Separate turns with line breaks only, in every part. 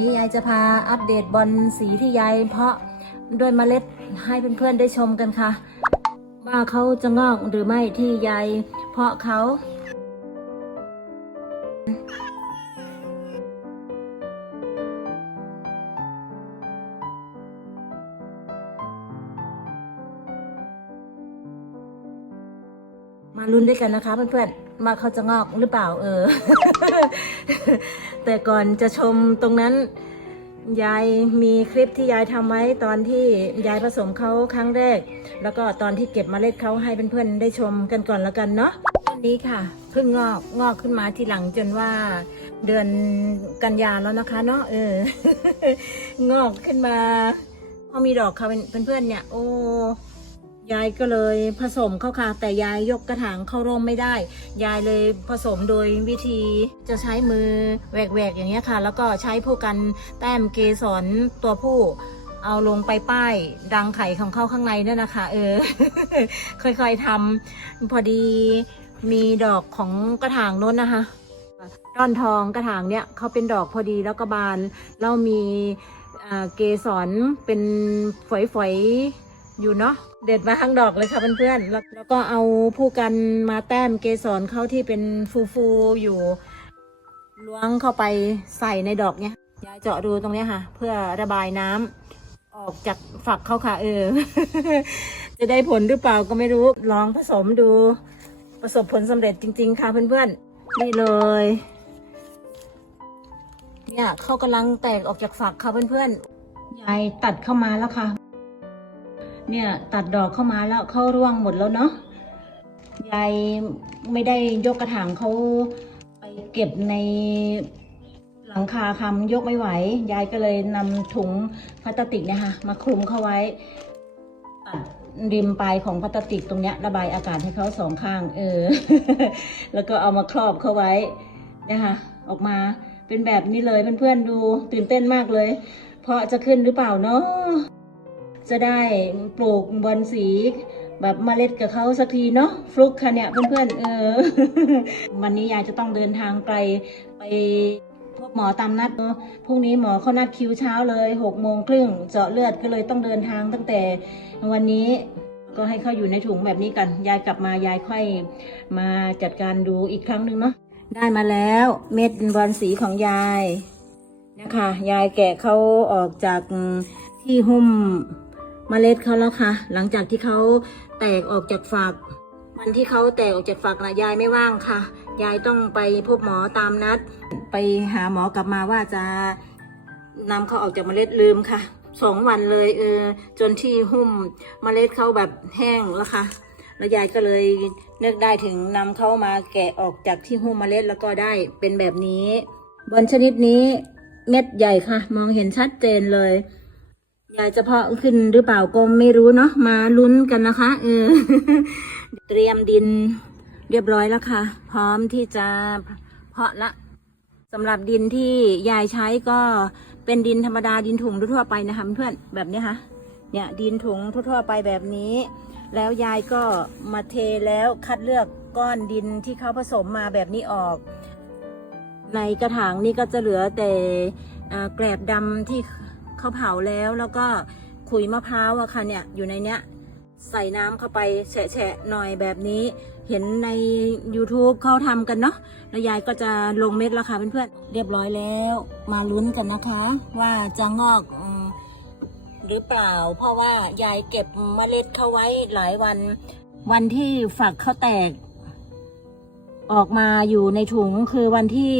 นี่ยายจะพาอัปเดตบอลสีที่ยายเพาะด้วยเมล็ดให้เพื่อนๆได้ชมกันค่ะ ว่าเขาจะงอกหรือไม่ที่ยายเพาะเขามาลุ้นด้วยกันนะคะเพื่อนๆ ว่าเขาจะงอกหรือเปล่าเออ แต่ก่อนจะชมตรงนั้น ยายมีคลิปที่ยายทำไว้ตอนที่ยายผสมเขาครั้งแรก แล้วก็ตอนที่เก็บมเมล็ดเขาให้เพื่อนๆได้ชมกันก่อนแล้วกันเนาะต้นนี้ค่ะเพิ่งงอกงอกขึ้นมาทีหลังจนว่าเดือนกันยาแล้วนะคะเนาะเออ งอกขึ้นมาพอมีดอกค่ะเพื่อนๆเนี่ย โอ้ ยายก็เลยผสมเข้าค่ะ แต่ยายยกกระถางเข้าร่มไม่ได้ ยายเลยผสมโดยวิธีจะใช้มือแหวกๆอย่างเงี้ยค่ะ แล้วก็ใช้ผู้กันแต้มเกสรตัวผู้เอาลงไปป้ายดังไข่ของเข้าข้างในเนี่ยนะคะ เออ ค่อยๆทำพอดีมีดอกของกระถางน้นนะคะร่อนทองกระถางเนี่ยเขาเป็นดอกพอดีแล้วก็บานแล้วมีเกสรเป็นฝอยๆ อยู่เนาะเด็ดมาทั้งดอกเลยค่ะเพื่อนๆ แล้วแล้วก็เอาผู้กันมาแต้มเกสรเข้าที่เป็นฟูๆอยู่ล้วงเข้าไปใส่ในดอกเนี่ยยายเจาะรูตรงเนี้ยค่ะ เพื่อระบายน้ำออกจากฝักเขาค่ะเออ จะได้ผลหรือเปล่าก็ไม่รู้ลองผสมดู ประสบผลสำเร็จจริง ๆ ค่ะเพื่อนๆนี่เลยเนี่ยเขากำลังแตกออกจากฝักค่ะเพื่อนๆยายตัดเข้ามาแล้วค่ะ เนี่ยตัดดอกเข้ามาแล้วเข้าร่วงหมดแล้วเนาะยายไม่ได้ยกกระถางเขาไปเก็บในหลังคาคำยกไม่ไหว ยายก็เลยนำถุงพลาสติกเนี่ยค่ะมาคลุมเข้าไว้ตัดริมปลายของพลาสติกตรงเนี้ยระบายอากาศให้เขาสองข้าง เออ แล้วก็เอามาครอบเข้าไว้นะคะออกมาเป็นแบบนี้เลยเพื่อนๆดูตื่นเต้นมากเลย เพราะจะขึ้นหรือเปล่าเนาะ จะได้ปลูกบอลสีแบบเมล็ดกับเขาสักทีเนาะฟลุกค่ะเนี่ยเพื่อนๆเออ วันนี้ยายจะต้องเดินทางไกลไปพบหมอตามนัดเนอะพรุ่งนี้หมอเขานัดคิวเช้าเลยหกโมงครึ่งเจาะเลือดก็เลยต้องเดินทางตั้งแต่วันนี้ก็ให้เขาอยู่ในถุงแบบนี้กัน ยายกลับมายายค่อยมาจัดการดูอีกครั้งหนึ่งเนาะได้มาแล้วเม็ดบอลสีของยายนะคะยายแกะเขาออกจากที่หุ้ม เมล็ดเขาแล้วค่ะ หลังจากที่เขาแตกออกจากฝัก วันที่เขาแตกออกจากฝักนะยายไม่ว่างค่ะ ยายต้องไปพบหมอตามนัด ไปหาหมอกลับมาว่าจะนำเขาออกจากเมล็ดลืมค่ะสองวันเลยเออจนที่หุ้มเมล็ดเขาแบบแห้งแล้วค่ะแล้วยายก็เลยนึกได้ถึงนำเขามาแกะออกจากที่หุ้มเมล็ดแล้วก็ได้เป็นแบบนี้บอลชนิดนี้เม็ดใหญ่ค่ะ มองเห็นชัดเจนเลย ยายจะเพาะขึ้นหรือเปล่าก็ไม่รู้เนาะมาลุ้นกันนะคะ เออ เตรียมดินเรียบร้อยแล้วค่ะ พร้อมที่จะเพาะละสำหรับดินที่ยายใช้ก็เป็นดินธรรมดาดินถุงทั่วไปนะคะเพื่อนแบบนี้ค่ะ เนี่ยดินถุงทั่วไปแบบนี้ แล้วยายก็มาเทแล้วคัดเลือกก้อนดินที่เขาผสมมาแบบนี้ออก ในกระถางนี่ก็จะเหลือแต่แกลบดำที่ เขาเผาแล้วแล้วก็ขุยมะพร้าวอะค่ะเนี่ยอยู่ในเนี้ยใส่น้ำเข้าไปแฉะๆหน่อยแบบนี้ เห็นใน YouTube เขาทำกันเนาะแล้วยายก็จะลงเม็ดแล้วค่ะเพื่อนๆเรียบร้อยแล้ว มาลุ้นกันนะคะ ว่าจะงอกหรือเปล่า เพราะว่ายายเก็บเมล็ดเขาไว้หลายวัน วันที่ฝักเขาแตก ออกมาอยู่ในถุงคือวันที่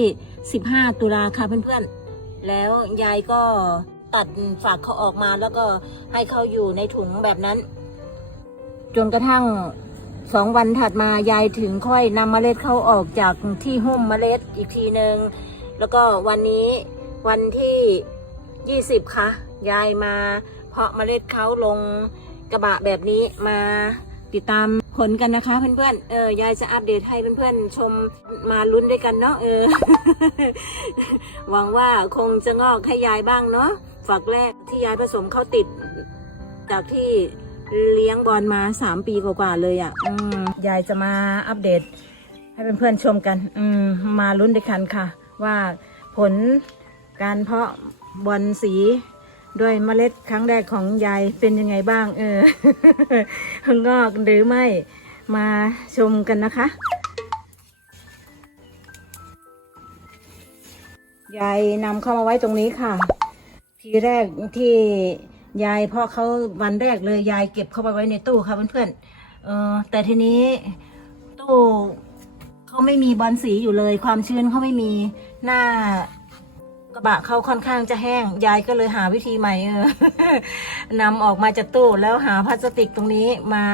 15 ตุลาค่ะเพื่อนๆ แล้วยายก็ ตัดฝักเขาออกมาแล้วก็ให้เขาอยู่ในถุงแบบนั้น จนกระทั่งสองวันถัดมายายถึงค่อยนำเมล็ดเขาออกจากที่หุ้มเมล็ดอีกทีหนึ่งแล้วก็วันนี้วันที่ 20 ค่ะ ยายมาเพาะเมล็ดเขาลงกระบะแบบนี้มา ติดตามผลกันนะคะเพื่อนๆ เออยายจะอัปเดตให้เพื่อนๆ ชมมาลุ้นด้วยกันเนาะเออ หวังว่าคงจะงอกให้ยายบ้างเนาะฝักแรกที่ยายผสมเข้าติด จากที่เลี้ยงบอลมาสามปีกว่าๆเลยอะ่ะยายจะมาอัปเดต ให้เพื่อนๆชมกัน อืมมาลุ้นด้วยกันค่ะ ว่าผลการเพาะบอลสี ด้วยเมล็ดครั้งแรกของยายเป็นยังไงบ้าง เอองอกหรือไม่มาชมกันนะคะ ยายนำเข้ามาไว้ตรงนี้ค่ะ ทีแรกที่ยายพ่อเขาวันแรกเลยยายเก็บเข้าไปไว้ในตู้ค่ะเพื่อนๆเออแต่ทีนี้ตู้เขาไม่มีบอลสีอยู่เลย ความชื้นเขาไม่มีหน้า กระบะเขาค่อนข้างจะแห้ง ยายก็เลยหาวิธีใหม่เออนำออกมาจากตู้แล้วหาพลาสติกตรงนี้มา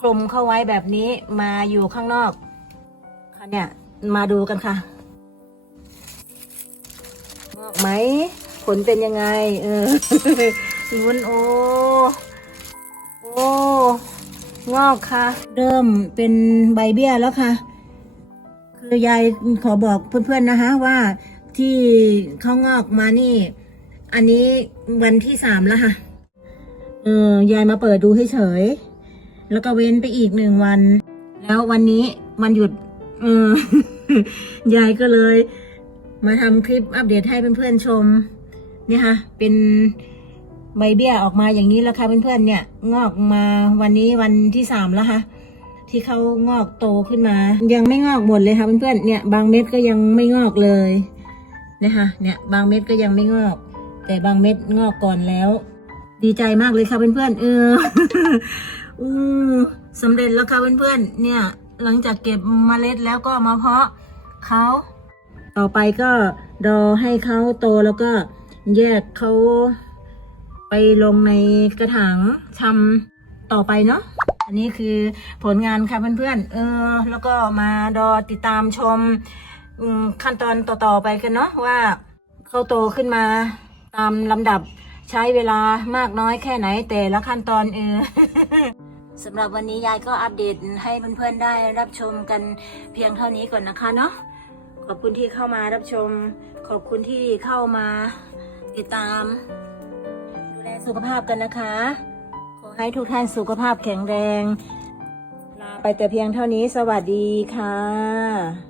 คลุมเข้าไว้แบบนี้มาอยู่ข้างนอกค่ะเนี่ยมาดูกันค่ะงอกไหมผลเป็นยังไง เออวุ้นโอโอ้งอกค่ะ เริ่มเป็นใบเบี้ยแล้วค่ะ คือยายขอบอกเพื่อนๆนะคะว่า ที่เขางอกมานี่ อันนี้วันที่สามแล้วค่ะ เออยายมาเปิดดูให้เฉย แล้วก็เว้นไปอีกหนึ่งวัน แล้ววันนี้มันหยุด เออยายก็เลย มาทำคลิปอัปเดตให้เพื่อนๆชม เนี่ยค่ะ เป็นใบเบี้ยออกมาอย่างนี้แล้วค่ะเพื่อนๆเนี่ย งอกมาวันนี้วันที่สามแล้วค่ะที่เขางอกโตขึ้นมา ยังไม่งอกหมดเลยค่ะเพื่อนๆเนี่ย บางเม็ดก็ยังไม่งอกเลย นะคะเนี่ยบางเม็ดก็ยังไม่งอก แต่บางเม็ดงอกก่อนแล้ว ดีใจมากเลยค่ะเพื่อนๆเอออสำเร็จแล้วค่ะเพื่อนๆเนี่ย หลังจากเก็บเมล็ดแล้วก็มาเพาะเขาต่อไปก็รอให้เขาโตแล้วก็แยกเขาไปลงในกระถางชำต่อไปเนาะอันนี้คือผลงานค่ะเพื่อนๆเออ แล้วก็มารอติดตามชม ขั้นตอนต่อๆไปกันเนาะว่าเขาโตขึ้นมาตามลำดับใช้เวลามากน้อยแค่ไหนแต่ละขั้นตอนเออสำหรับวันนี้ยายก็อัปเดตให้เพื่อนๆได้รับชมกันเพียงเท่านี้ก่อนนะคะเนาะขอบคุณที่เข้ามารับชม ขอบคุณที่เข้ามาติดตาม ดูแลสุขภาพกันนะคะ ขอให้ทุกท่านสุขภาพแข็งแรง ลาไปแต่เพียงเท่านี้สวัสดีค่ะ